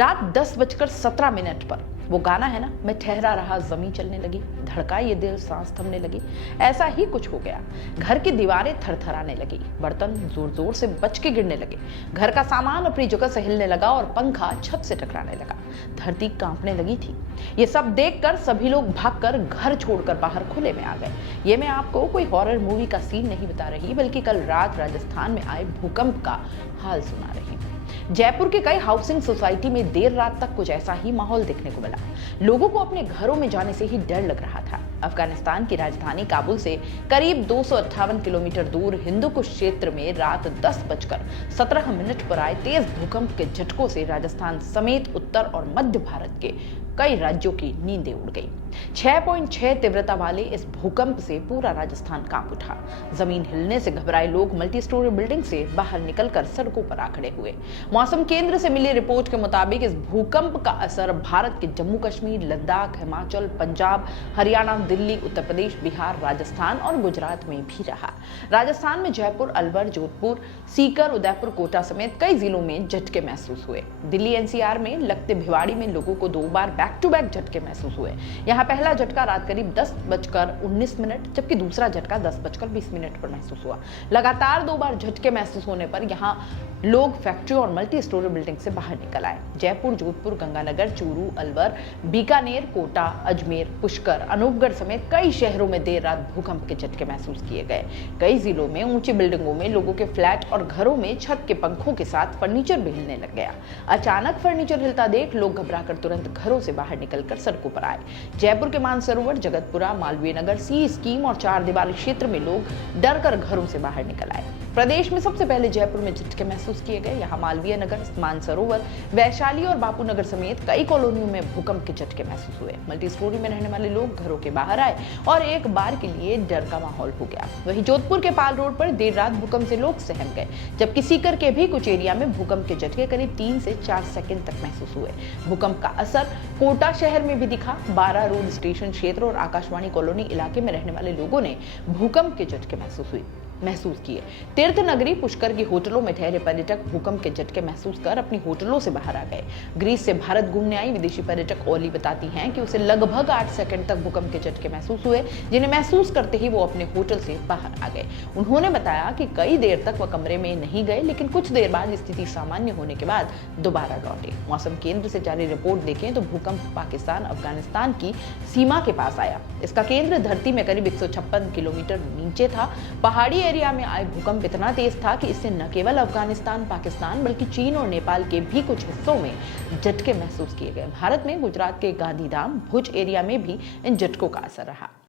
रात 10:17 पर वो गाना है ना, मैं ठहरा रहा जमीन चलने लगी, धड़का ये दिल सांस थमने लगी, ऐसा ही कुछ हो गया। घर की दीवारें थरथराने लगी, बर्तन जोर जोर से बच के गिरने लगे, घर का सामान अपनी जगह से हिलने लगा और पंखा छत से टकराने लगा, धरती कांपने लगी थी। ये सब देखकर सभी लोग भागकर घर छोड़कर बाहर खुले में आ गए। ये मैं आपको कोई हॉरर मूवी का सीन नहीं बता रही, बल्कि कल रात राजस्थान में आए भूकंप का हाल सुना रही हूँ। जयपुर के कई हाउसिंग सोसाइटी में देर रात तक कुछ ऐसा ही माहौल देखने को मिला। लोगों को अपने घरों में जाने से ही डर लग रहा था। अफगानिस्तान की राजधानी काबुल से करीब 258 किलोमीटर दूर हिंदुकुश क्षेत्र में रात 10:17 पर आए तेज भूकंप के झटकों से राजस्थान समेत उत्तर और मध्य भारत के कई राज्यों की नींदें उड़ गई। 6.6 तीव्रता वाले इस भूकंप से पूरा राजस्थान कांप उठा। जमीन हिलने से घबराए लोग मल्टी स्टोरी बिल्डिंग से बाहर निकलकर सड़कों पर आ खड़े हुए। मौसम केंद्र से मिली रिपोर्ट के मुताबिक इस भूकंप का असर भारत के जम्मू कश्मीर, लद्दाख, हिमाचल, पंजाब, हरियाणा, दिल्ली, उत्तर प्रदेश, बिहार, राजस्थान और गुजरात में भी रहा। राजस्थान में जयपुर, अलवर, जोधपुर, सीकर, उदयपुर, कोटा समेत कई जिलों में झटके महसूस हुए। दिल्ली एनसीआर में लगते भिवाड़ी में लोगों को 2 बार बैक टू बैक झटके महसूस हुए। यहाँ पहला झटका रात करीब 10:19, जबकि दूसरा झटका 10:20 पर महसूस हुआ। लगातार 2 बार झटके महसूस होने पर यहाँ लोग फैक्ट्री और मल्टी स्टोरी बिल्डिंग से बाहर निकल आए। जयपुर, जोधपुर, गंगानगर, चूरू, अलवर, बीकानेर, कोटा, अजमेर, पुष्कर, अनूपगढ़ समेत कई शहरों में देर रात भूकंप के झटके महसूस किए गए। कई जिलों में ऊंची बिल्डिंगों में लोगों के फ्लैट और घरों में छत के पंखों के साथ फर्नीचर भी हिलने लग गया। अचानक फर्नीचर हिलता देख लोग घबराकर तुरंत घरों से बाहर निकलकर सड़कों पर आए। जयपुर के मानसरोवर, जगतपुरा, मालवीय नगर, सी स्कीम और चार दीवारी क्षेत्र में लोग डरकर घरों से बाहर निकल आए। प्रदेश में सबसे पहले जयपुर में झटके महसूस किए गए। यहाँ मालवीय नगर, मानसरोवर, वैशाली और बापू नगर समेत कई कॉलोनियों में भूकंप के झटके महसूस हुए। मल्टी स्टोरी में रहने वाले लोग घरों के बाहर आए और एक बार के लिए डर का माहौल हो गया। वहीं जोधपुर के पाल रोड पर देर रात भूकंप से लोग सहम गए, जबकि सीकर के भी कुछ एरिया में भूकंप के झटके करीब 3 से 4 सेकंड तक महसूस हुए। भूकंप का असर कोटा शहर में भी दिखा। 12 रोड स्टेशन क्षेत्र और आकाशवाणी कॉलोनी इलाके में रहने वाले लोगों ने भूकंप के झटके महसूस किए। तीर्थ नगरी पुष्कर की होटलों में ठहरे पर्यटक भूकंप के झटके महसूस कर अपनी होटलों से बाहर आ गए। ग्रीस से भारत घूमने आई विदेशी पर्यटक ओली बताती हैं कि उसे लगभग 8 सेकंड तक भूकंप के झटके महसूस हुए, जिन्हें महसूस करते ही वो अपने होटल से बाहर आ गए। उन्होंने बताया कि कई देर तक वह कमरे में नहीं गए, लेकिन कुछ देर बाद स्थिति सामान्य होने के बाद दोबारा लौटे। मौसम केंद्र से जारी रिपोर्ट देखें तो भूकंप पाकिस्तान अफगानिस्तान की सीमा के पास आया। इसका केंद्र धरती में करीब 156 किलोमीटर नीचे था। पहाड़ी एरिया में आए भूकंप इतना तेज था कि इससे न केवल अफगानिस्तान, पाकिस्तान बल्कि चीन और नेपाल के भी कुछ हिस्सों में झटके महसूस किए गए। भारत में गुजरात के गांधीधाम, भुज एरिया में भी इन झटकों का असर रहा।